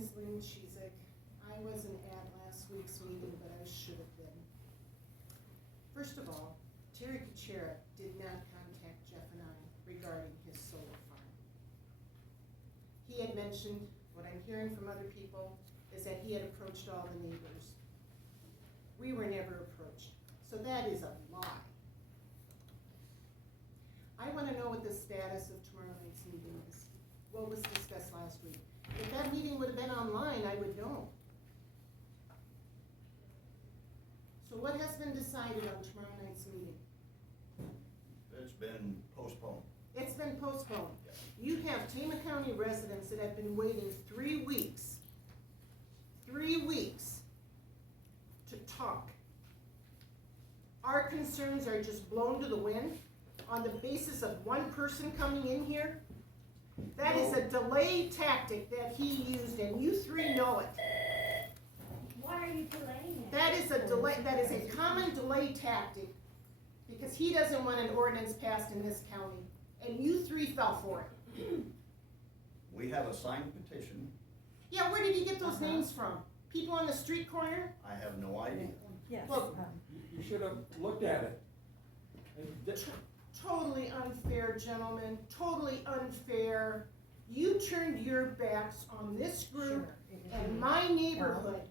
is Lynn Cheezick. I wasn't at last week's meeting, but I should have been. First of all, Terry Kuchera did not contact Jeff and I regarding his solar farm. He had mentioned, what I'm hearing from other people, is that he had approached all the neighbors. We were never approached, so that is a lie. I want to know what the status of tomorrow night's meeting is. What was discussed last week? If that meeting would have been online, I would know. So what has been decided on tomorrow night's meeting? It's been postponed. It's been postponed. Yes. You have Tama County residents that have been waiting 3 weeks. 3 weeks to talk. Our concerns are just blown to the wind on the basis of one person coming in here. That is a delay tactic that he used, and you three know it. Why are you delaying it? That is a delay, that is a common delay tactic, because he doesn't want an ordinance passed in this county, and you three fell for it. We have a signed petition. Yeah, where did you get those names from? People on the street corner? I have no idea. Yes. Well, You should have looked at it. Totally unfair, gentlemen, totally unfair. You turned your backs on this group and my neighborhood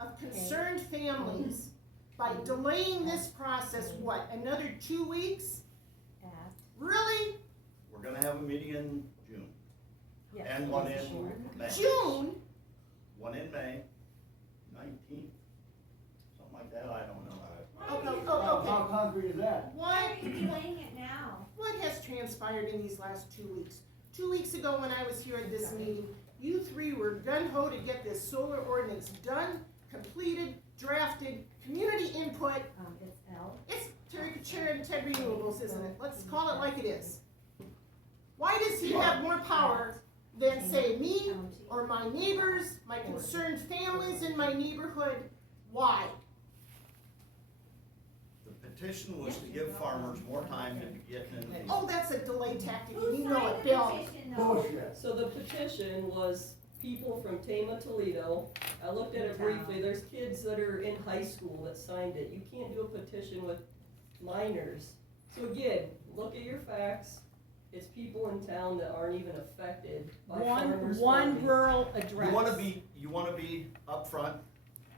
of concerned families by delaying this process, what, another 2 weeks? Really? We're gonna have a meeting in June. Yes. And one in May. June? One in May, 19th, something like that, I don't know. How concrete is that? Why are you delaying it now? What has transpired in these last 2 weeks? 2 weeks ago when I was here at this meeting, you three were gung-ho to get this solar ordinance done, completed, drafted, community input. It's L. It's Terry Kuchera and Ted Renewables, isn't it? Let's call it like it is. Why does he have more power than, say, me or my neighbors, my concerned families in my neighborhood? Why? The petition was to give farmers more time to get in. Oh, that's a delay tactic, Who and you know signed it, the Bill. petition though? Bullshit. So the petition was people from Tama, Toledo. I looked at it briefly. There's kids that are in high school that signed it. You can't do a petition with minors. So again, look at your facts. It's people in town that aren't even affected by farmers' One funding. rural address. You wanna be upfront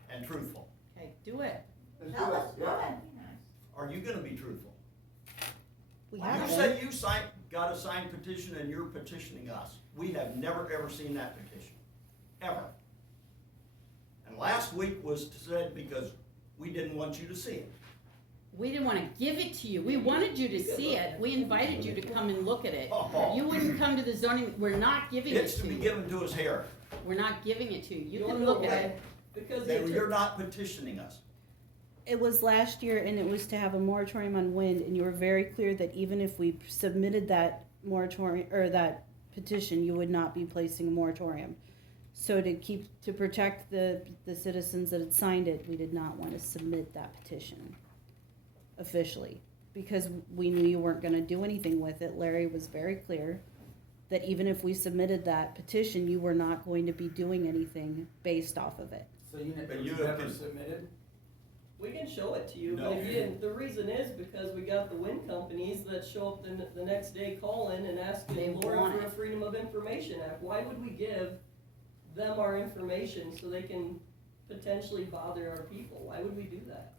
and truthful. Okay, do it. Let's do Tell it, us, go yeah. ahead. Are you gonna be truthful? We You have said you got a signed petition and you're petitioning us. We have never, ever seen that petition, ever. And last week was said because we didn't want you to see it. We didn't wanna give it to you. We wanted you to see it. We invited you to come and look at it. Oh. You wouldn't come to the zoning, we're not giving it It's to to be you. given to us here. We're not giving it to you. You wanna can know look at why? it. Because they Then took you're not petitioning us. It was last year, and it was to have a moratorium on wind, and you were very clear that even if we submitted that moratorium, or that petition, you would not be placing a moratorium. So to protect the citizens that had signed it, we did not want to submit that petition officially, because we knew you weren't gonna do anything with it. Larry was very clear that even if we submitted that petition, you were not going to be doing anything based off of it. So you But you never can- submitted? We can show it to you, No. but again, the reason is because we got the wind companies that show up the next day calling and They asking Laura want for a it. Freedom of Information Act. Why would we give them our information so they can potentially bother our people? Why would we do that?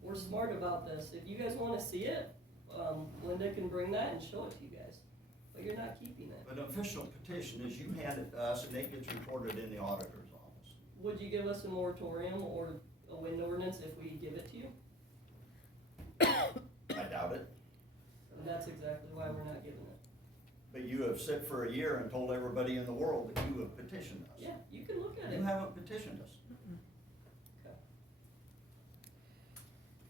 We're smart about this. If you guys wanna see it, Linda can bring that and show it to you guys, but you're not keeping it. An official petition is you hand it to us and it gets recorded in the auditor's office. Would you give us a moratorium or a wind ordinance if we give it to you? I doubt it. And that's exactly why we're not giving it. But you have sit for a year and told everybody in the world that you have petitioned us. Yeah, you can look at it. You haven't petitioned us.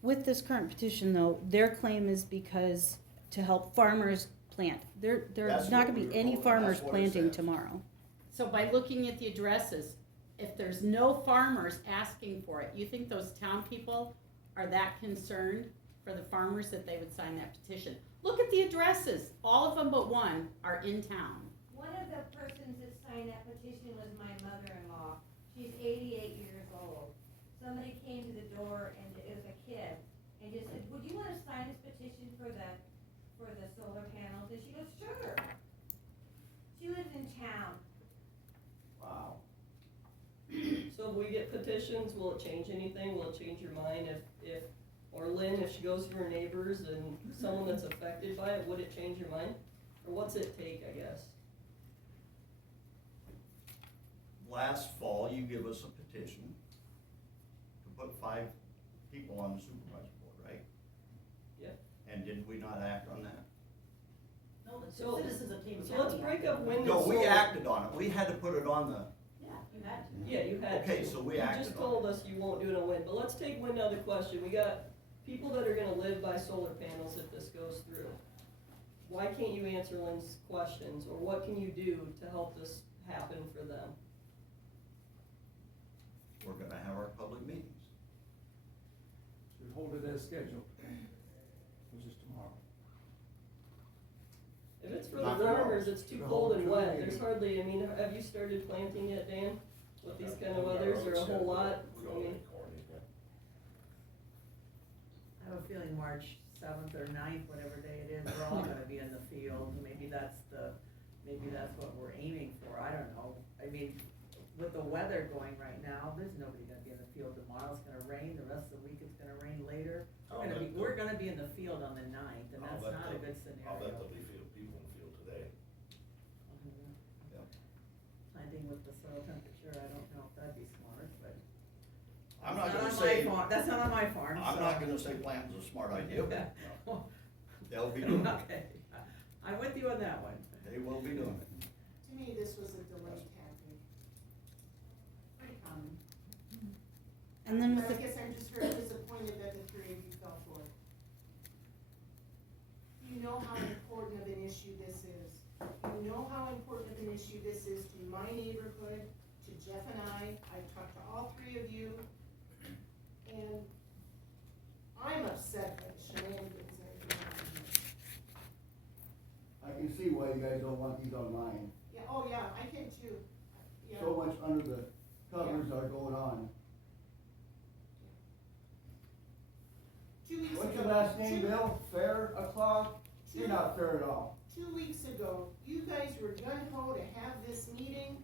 With this current petition, though, their claim is because to help farmers plant. There's That's not what gonna we be were any told, and farmers that's what it planting says. tomorrow. So by looking at the addresses, if there's no farmers asking for it, you think those town people are that concerned for the farmers that they would sign that petition? Look at the addresses. All of them but one are in town. One of the persons that signed signed that petition was my mother-in-law. She's 88 years old. Somebody came to the door and it was a kid and just said, would you wanna sign this petition for the solar panels? And she goes, sure. She lives in town. Wow. So if we get petitions, will it change anything? Will it change your mind or Lynn, if she goes to her neighbors and someone that's affected by it, would it change your mind? Or what's it take, I guess? Last fall, you give us a petition to put 5 people on the supervisory board, right? Yeah. And did we not act on that? No, the So- citizens of Tama So let's County break acted up on wind it. and No, we solar. acted on it. We had to put it on the, Yeah, you had to. Yeah, you had to. Okay, so we You acted just on told it. us you won't do it on wind, but let's take wind out of the question. We got people that are gonna live by solar panels if this goes through. Why can't you answer Lynn's questions, or what can you do to help this happen for them? We're gonna have our public meetings. Should hold it as scheduled, which is tomorrow. If it's for the Not tomorrow. farmers, it's too The cold whole and wet, community. there's hardly, I mean, have you started planting yet, Dan? With these kind of weathers, or a whole lot? I mean, I have a feeling March 7th or 9th, whatever day it is, we're all gonna be in the field, maybe that's what we're aiming for, I don't know. I mean, with the weather going right now, there's nobody gonna be in the field tomorrow, it's gonna rain, the rest of the week it's gonna rain later. We're gonna be in the field on the 9th, and that's not a good scenario. I'll bet there'll be people in the field today. Mhm. Yep. Planting with the soil temperature, I don't know if that'd be smart, but. I'm not That's gonna on say, my farm. That's not on my farm, I'm so. not gonna say planting's a smart idea, but they'll be doing it. Okay, I'm with you on that one. They will be doing it. To me, this was a delay tactic. Pretty common. And then But with I the, guess I'm just very disappointed that the 3 of you fell for it. You know how important of an issue this is. You know how important of an issue this is to my neighborhood, to Jeff and I. I've talked to all 3 of you. And I'm upset by the shenanigans that are going on here. I can see why you guys don't want these online. Yeah, oh yeah, I can too. Yeah. So much under the covers are going on. 2 weeks What's ago. your last name, two- Bill? Fair o'clock? You're two- not fair at all. 2 weeks ago, you guys were gung-ho to have this meeting,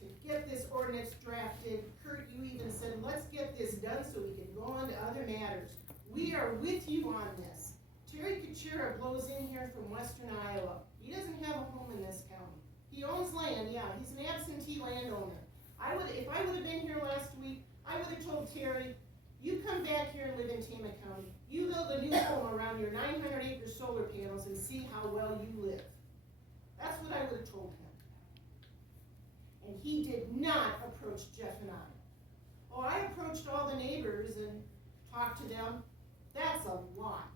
to get this ordinance drafted. Kurt, you even said, let's get this done so we can go on to other matters. We are with you on this. Terry Kuchera blows in here from western Iowa. He doesn't have a home in this county. He owns land, yeah, he's an absentee landowner. If I would've been here last week, I would've told Terry, you come back here and live in Tama County. You build a new home around your 900-acre solar panels and see how well you live. That's what I would've told him. And he did not approach Jeff and I. Oh, I approached all the neighbors and talked to them. That's a lot.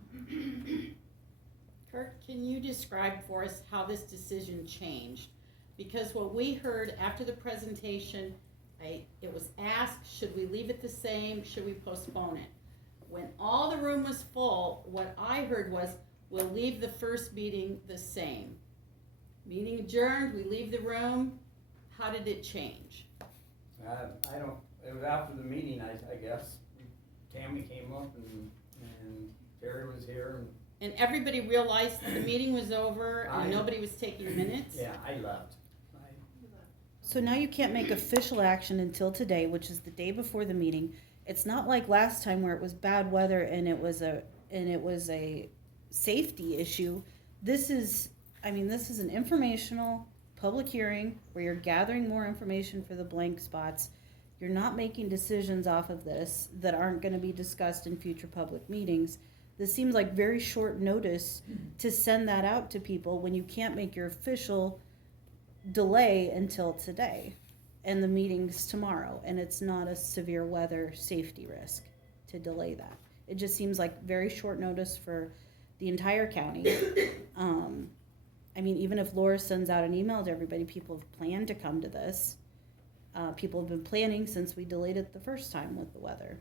Kurt, can you describe for us how this decision changed? Because what we heard after the presentation, it was asked, should we leave it the same, should we postpone it? When all the room was full, what I heard was, we'll leave the first meeting the same. Meeting adjourned, we leave the room, how did it change? I don't, it was after the meeting, I guess. Tammy came up and Terry was here And everybody realized that the meeting was over I- and nobody was taking minutes? yeah, I left. so now you can't make official action until today, which is the day before the meeting. It's not like last time where it was bad weather and it was a safety issue. This is an informational public hearing where you're gathering more information for the blank spots. You're not making decisions off of this that aren't going to be discussed in future public meetings. This seems like very short notice to send that out to people when you can't make your official delay until today. And the meeting's tomorrow, and it's not a severe weather safety risk to delay that. It just seems like very short notice for the entire county. Even if Laura sends out an email to everybody, people have planned to come to this. People have been planning since we delayed it the first time with the weather.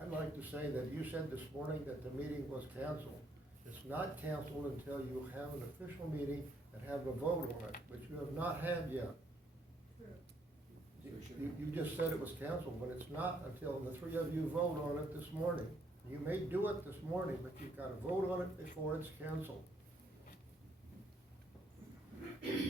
I'd like to say that you said this morning that the meeting was canceled. It's not canceled until you have an official meeting and have a vote on it, which you have not had yet. You just said it was canceled, but it's not until the three of you vote on it this morning. You may do it this morning, but you've gotta vote on it before it's canceled.